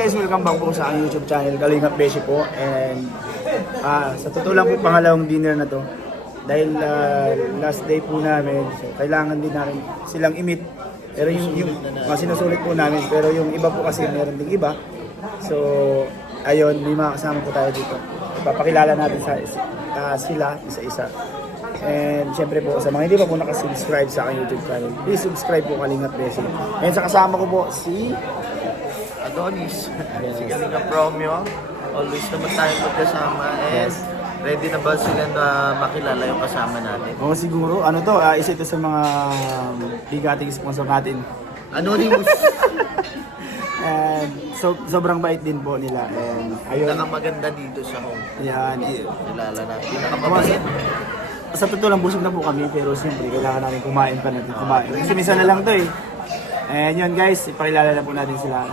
guys, welcome back po sa aking YouTube channel, Kalingap Beshi po. And sa totoo lang po, pangalawang dinner na to. Dahil last day po namin, so kailangan din namin silang i-meet. Pero yung sinusulit po namin, pero yung iba po kasi meron ding iba. So, ayun, may mga kasama po tayo dito. Ipapakilala natin sila isa-isa. And syempre po, sa mga hindi pa po nakasubscribe sa aking YouTube channel, please subscribe po Kalingap Beshi. And sa kasama ko po si Adonis, si Kalingap Romeo. Always naman tayo magkasama and ready na ba sila na makilala yung kasama natin? Oo, siguro, ano to, isa ito sa mga bigating sponsor natin. Anonymous! And sobrang bait din po nila. And ayun, Pinakamaganda dito sa home. yan. Kilala natin. Pinakamabait. Sa totoo lang, busog na po kami, pero siyempre, kailangan namin kumain pa natin kumain. Kasi minsan na lang to eh. And yun guys, ipakilala na po natin sila.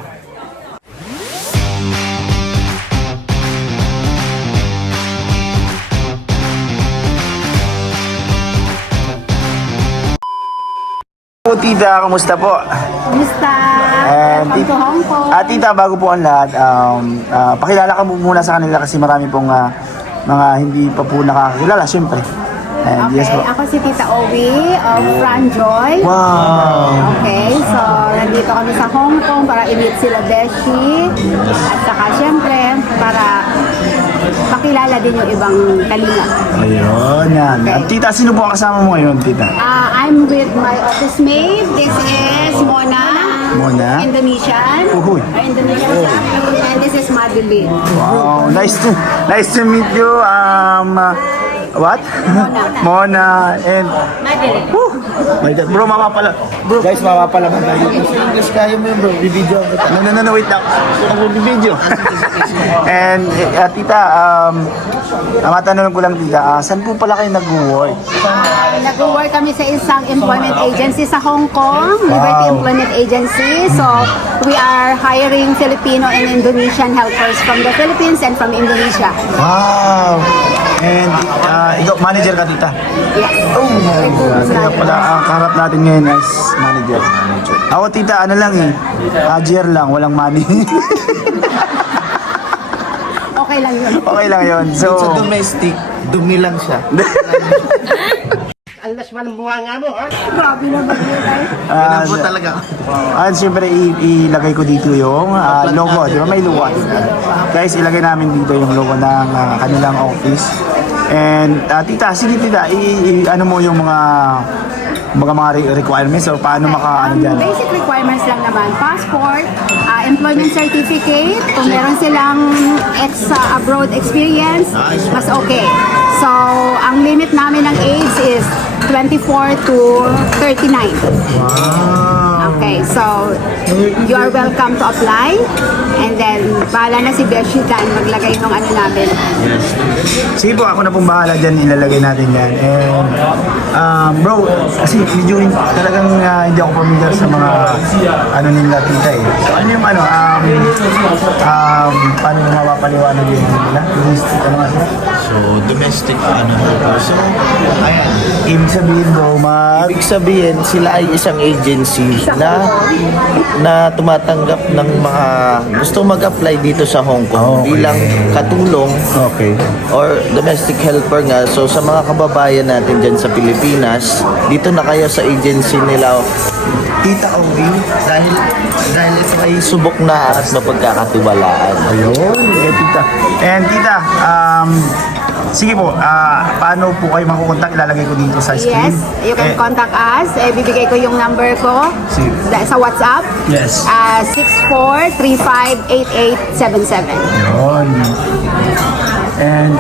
Tita, kamusta po? Kumusta? Welcome to Hong Kong. Tita, bago po ang lahat, pakilala ka muna sa kanila kasi marami pong mga hindi pa po nakakakilala, syempre. And Okay, yes po. ako si Tita Owie of Franjoy. Wow! Okay, so nandito kami sa Hong Kong para i-meet sila Beshi. At saka syempre, para pakilala din yung ibang kalinga. Ayun, yan. Okay. At tita, sino po ang kasama mo ngayon, tita? I'm with my office mate. This is Mona. Mona? Indonesian. Uhuy. Indonesian. And this is Madeline. Wow, nice to meet you. What? Mona. And Madeline. my God, bro, mapapala. Bro, guys, mapapala ba tayo? English kaya mo yun bro, bibidyo kita. No, wait lang. Video. And tita, matanong ko lang tita, saan po pala kayo nag-work? Nag-work kami sa isang employment agency sa Hong Kong, Liberty Employment Agency. So, we are hiring Filipino and Indonesian helpers from the Philippines and from Indonesia. Wow! And ikaw, manager ka tita? Yes. Oh my God. Kaya pala ang kaharap natin ngayon as manager. Ako tita, ano lang eh, GR lang, walang money. Okay lang yun. Okay lang yun. Sa So, domestic, dumi lang siya. Alas man ang buha nga mo, ha? Grabe naman yun ay. Ganun po talaga. at siyempre ilagay ko dito yung logo, di ba may logo? Guys, ilagay namin dito yung logo ng kanilang office. And tita, sige tita, ano mo yung mga requirements o paano maka ano dyan? Basic requirements lang naman. Passport, employment certificate, kung meron silang abroad experience, mas okay. So, ang limit namin ng age is 24 to 39. Wow! Okay, so you are welcome to apply. And then, bahala na si Beshi Dan maglagay ng ano namin. Sige po, ako na pong bahala dyan, ilalagay natin yan. And bro, kasi medyo talagang hindi ako familiar sa mga ano nila tita eh. So ano yung paano yung mapapaliwanag yung nila? Ano nga sila? So, domestic So, ayan. Ibig sabihin bro, Ibig sabihin, sila ay isang agency na tumatanggap ng mga gusto mag-apply dito sa Hong Kong bilang katulong Okay. or domestic helper nga. So sa mga kababayan natin dyan sa Pilipinas, dito na kayo sa agency nila, Tita Owie, dahil ito ay subok na at mapagkakatiwalaan. Ayun, tita. And tita, sige po, paano po kayo makukontak? Ilalagay ko dito sa screen. Yes, you can contact us. Bibigay ko yung number ko Sige. sa WhatsApp. Yes. 64358877. Yun. And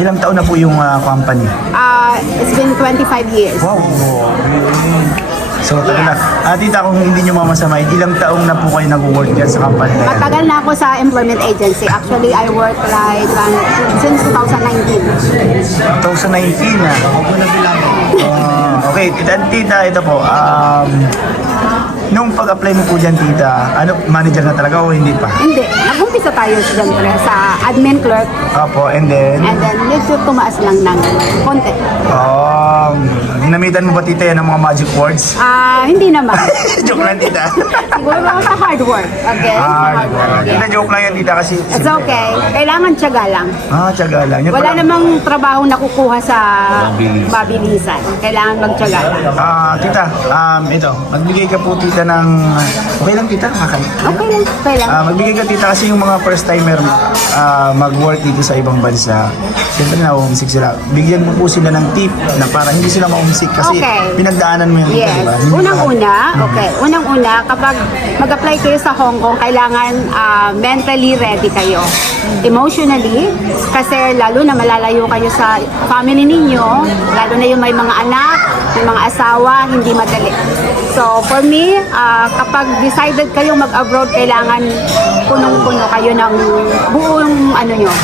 ilang taon na po yung company? It's been 25 years. Wow. So, tagal na. Tita, kung hindi nyo mamasamahin, ilang taong na po kayo nag-work dyan sa company na yan? Matagal na ako sa employment agency. Actually, I work like since 2019. 2019 na. Okay, tita, ito po. Nung pag-apply mo po dyan, tita, manager na talaga o hindi pa? Hindi. Nag-umpisa tayo siyempre sa admin clerk. Opo, and then? And then, medyo tumaas lang ng konti. Ginamitan mo ba tita yan ng mga magic words? Hindi naman. Joke lang tita. Siguro sa hard work. Okay? Hard work. Okay. Tita, joke lang yan tita kasi... It's okay. Kailangan tiyaga lang. Tiyaga lang. Yan Wala pala- namang trabaho nakukuha sa mabilisan. Kailangan magtiyaga. Tita, ito, magbigay ka po tita ng... Okay lang tita, kakay. Okay lang. Okay lang. Magbigay ka tita kasi yung mga first timer mag-work dito sa ibang bansa. Siyempre na homesick sila. Bigyan mo po sila ng tip na para hindi sila ma-homesick kasi Okay. pinagdaanan mo yung Yes. diba? Hindi Unang-una, okay. Unang-una, kapag mag-apply kayo sa Hong Kong, kailangan mentally ready kayo. Emotionally, kasi lalo na malalayo kayo sa family ninyo, lalo na yung may mga anak, may mga asawa, hindi madali. So, for me, kapag decided kayo mag-abroad, kailangan punong-puno kayo ng buong ano nyo,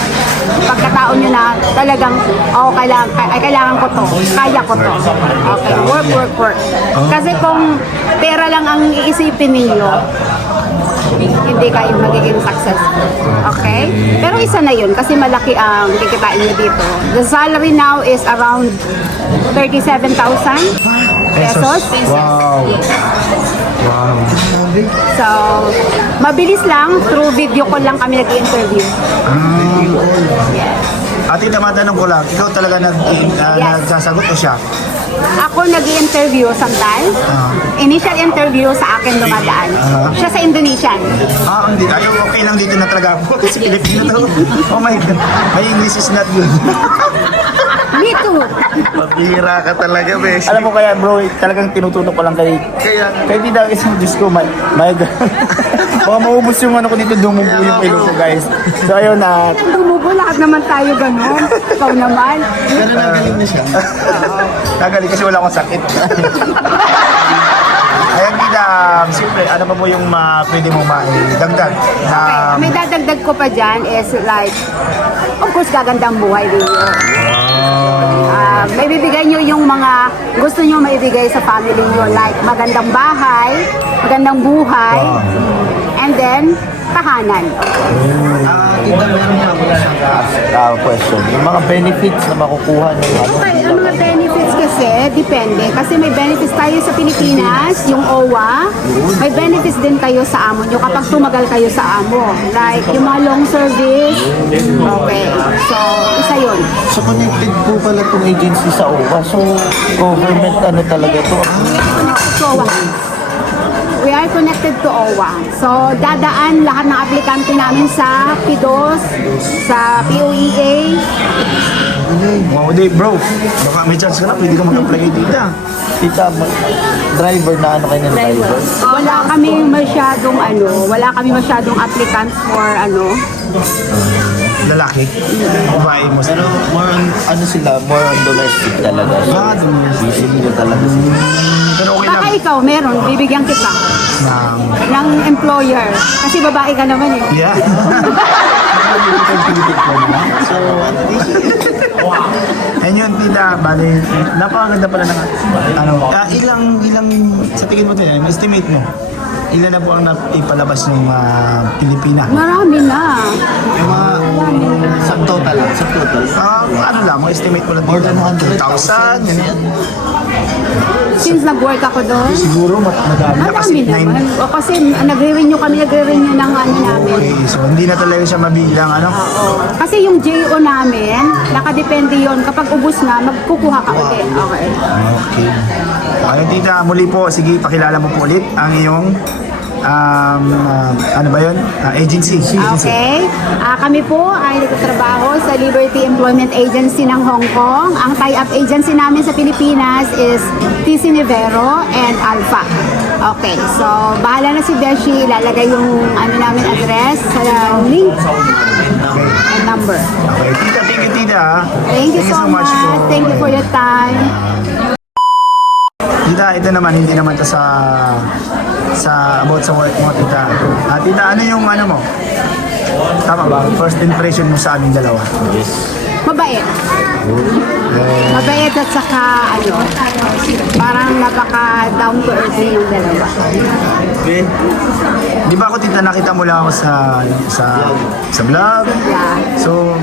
pagkataon nyo na talagang, kailangan ko to, kaya ko to. Okay, work. Kasi kung pera lang ang iisipin ninyo, hindi kayo magiging successful. Okay? Pero isa na yun kasi malaki ang kikitain nyo dito. The salary now is around 37,000 pesos. Wow. Wow. So, mabilis lang. Through video call lang kami nag-interview. Yes. Tita, matanong ko lang, ikaw talaga nagsasagot o siya? Ako nag-interview sometimes. Initial interview sa akin dumadaan. Siya sa Indonesian. Hindi. Ayaw, okay lang dito na talaga ako kasi Pilipino to. Oh my God. My English is not good. Me too. Mapihira ka talaga, besh. Alam mo kaya bro, talagang tinututok ko lang kay tita isang Diyos ko, my God. Baka maubos yung ano ko dito, dumubo yung pilo ko guys. So ayun na. Dumubo, lahat naman tayo ganun. Ikaw naman. Pero nagaling na siya. Kagaling kasi wala akong sakit. Ayan tita, siyempre, ano pa po yung pwede mong maidagdag na... Okay, may dadagdag ko pa dyan is like, of course, gagandang buhay din yun. May bibigay nyo yung mga gusto nyo maibigay sa family nyo, like magandang bahay, magandang buhay, and then tahanan. Tita, meron nga mula siyang question. Yung mga benefits na makukuha ng Okay, ang mga benefits kasi, depende. Kasi may benefits tayo sa Pilipinas, yung OWA. May benefits din kayo sa amo nyo kapag tumagal kayo sa amo. Like, yung mga long service. Okay. So, isa yun. So, connected po pala itong agency sa OWA. So, government ano talaga to? So, we are connected to OWA. So, dadaan lahat ng aplikante namin sa PIDOS, sa POEA. Wow, di bro. Baka may chance ka na, pwede ka mag-apply kay tita. Tita, driver na ano kayo ng driver? Wala kami masyadong applicants for Lalaki. Babae mo Pero more on, ano sila, more on domestic talaga. So, busy nyo talaga sila. Pero okay lang. Baka ikaw, meron, bibigyan kita ng employer. Kasi babae ka naman eh. Yeah. So, And yun, tita, bali, napakaganda pala ng ilang, sa tingin mo din, estimate mo, ilan na po ang ipalabas ng Pilipina? Marami na. Yung mga, sa total. ano lang, mga estimate mo lang, More than 100,000. 1,000, yun. Since nag-work ako doon, Siguro, madami na kasi marami naman. O kasi nagre-renew ng ano namin. Okay, so hindi na talaga siya mabilang, ano? Kasi yung JO namin, nakadepende yon. Kapag ubus na, magkukuha ka ulit. Okay. Okay. Ayun, tita, muli po, sige, pakilala mo po ulit ang iyong, ano ba yun? Agency. Okay. Kami po ay nagtatrabaho sa Liberty Employment Agency ng Hong Kong. Ang tie-up agency namin sa Pilipinas is TC Nivero and Alpha. Okay. So, bahala na si Beshi. Ilalagay yung namin address sa link and number. Okay, tita, thank you, tita. Thank you so much. po. Thank you for your time. Tita, ito naman, hindi naman to sa about sa work mo, tita. Tita, ano yung ano mo? Tama ba? First impression mo sa aming dalawa. Yes. Mabait. Mabait at saka parang napaka down to earth yung dalawa. Okay. Di ba ako tita nakita mo lang ako sa vlog? Yeah. So,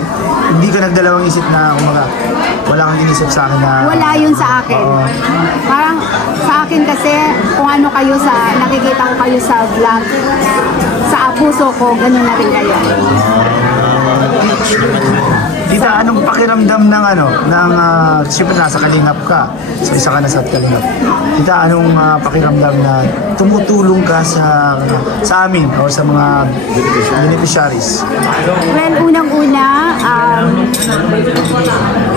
hindi ka nagdalawang isip na kumaga, wala kang inisip sa akin na... Wala yun sa akin. Oo. Parang sa akin kasi kung ano kayo nakikita ko kayo sa vlog, sa puso ko, ganun na rin kayo. Tita, anong pakiramdam siyempre nasa Kalingap ka, so isa ka na sa Kalingap. Tita, anong pakiramdam na tumutulong ka sa amin o sa mga beneficiaries? Well, unang-una,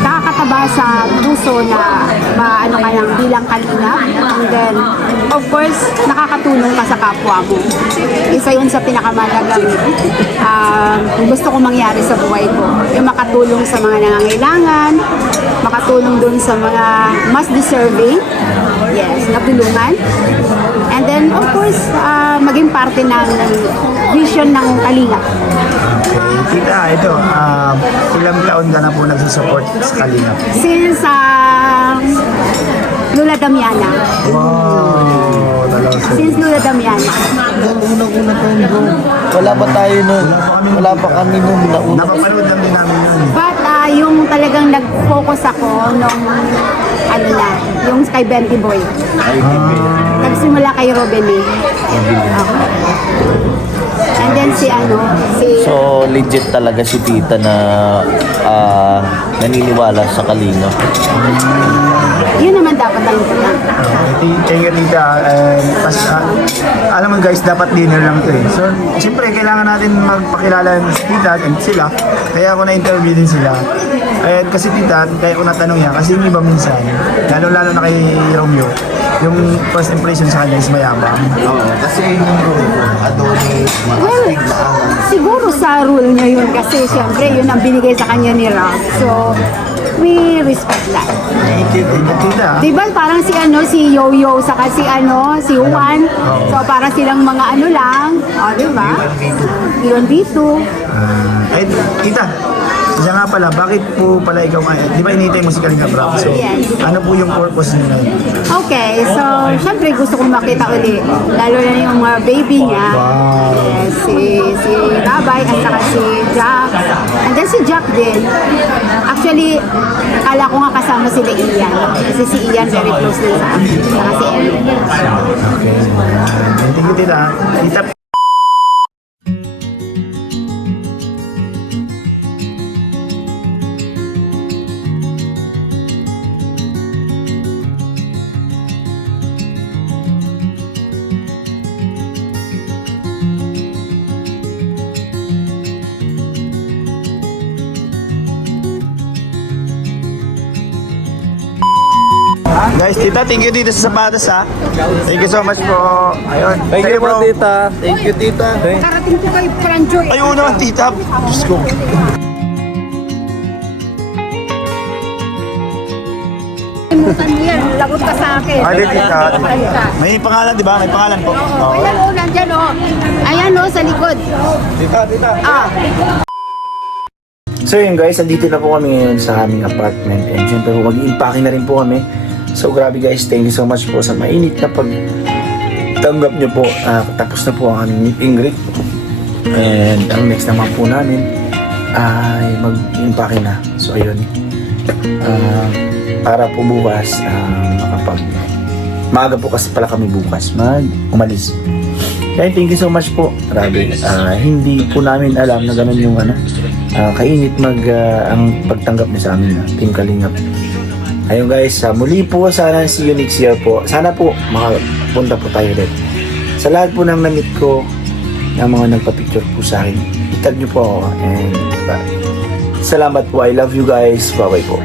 nakakataba sa puso na maano ka lang bilang kalingap. And then, of course, nakakatulong ka sa kapwa mo. Isa yun sa pinakamalagang gusto ko mangyari sa buhay ko. Yung makatulong sa mga nangangailangan, makatulong dun sa mga mas deserving, yes, na tulungan. And then, of course, maging parte ng vision ng kalingap. Okay. Tita, ito, ilang taon ka na po nagsusupport sa Kalingap? Since Lula Damiana. Wow, talaga. Since Lula Damiana. Unang-una tayo bro. Wala pa tayo nun. Wala pa kami nun. Napapanood lang din namin yun. But yung talagang nag-focus ako nung yung kay Benty Boy. Nagsimula kay Robin eh. And then si So, legit talaga si tita na naniniwala sa Kalingap. yun naman dapat ang important. Thank you, tita. Alam mo guys, dapat dinner lang ito eh. So, siyempre, kailangan natin magpakilala si tita and sila. Kaya ako na-interview din sila. Kasi tita, kaya ko natanong yan. Kasi yung iba minsan, lalo-lalo na kay Romeo, yung first impression sa kanya is mayabang. Oo, kasi yung Adonis, Well, siguro sa rule niya yun kasi syempre yun ang binigay sa kanya ni Rob. So, we respect that. Thank you, tita. Diba parang si Yo-Yo saka si Juan. So parang silang mga lang. O, diba? Iyon dito. Tita, siya nga pala, bakit po pala ikaw di ba initay mo si Kalingap Rob? So, Yes. ano po yung purpose niyo na yun? Okay, so syempre gusto kong makita uli. Lalo na yung mga baby niya. Wow. Yes, si Babay at saka si Jack. And then si Jack din. Actually, akala ko nga kasama sila Ian. Kasi si Ian very close din sa akin. Saka si Eric. Okay. Thank you, tita. Tita, guys, tita, thank you dito sa sapatos ha. Thank you so much po. Ayun. Thank you po, tita. Thank you, tita. Karating ko kay Franjoy. Ayun naman, tita. Diyos ko. Limutan mo yan. Lagot ka sa akin. Ay, tita. Limutan ka. May pangalan, di ba? May pangalan po. Oo. Ayan o, nandyan o. Ayan o, sa likod. Tita, tita. Ah. So yun guys, andito na po kami ngayon sa aming apartment. And syempre po, mag-i-impake na rin po kami. So grabe guys, thank you so much po sa mainit na pagtanggap nyo po. Tapos na po ang aming meet and greet. And ang next naman po namin ay mag-impake na. So ayun. Para po bukas, maaga po kasi pala kami bukas umalis. Kaya thank you so much po. Grabe. Hindi po namin alam na ganun yung kainit ang pagtanggap niya sa amin Team Kalingap. Ayun guys, muli po sana see you next year po. Sana po makapunta po tayo ulit. Sa lahat po ng na-meet ko, ng mga nagpa-picture po sa akin, itag niyo po ako. And salamat po. I love you guys. Bye-bye po.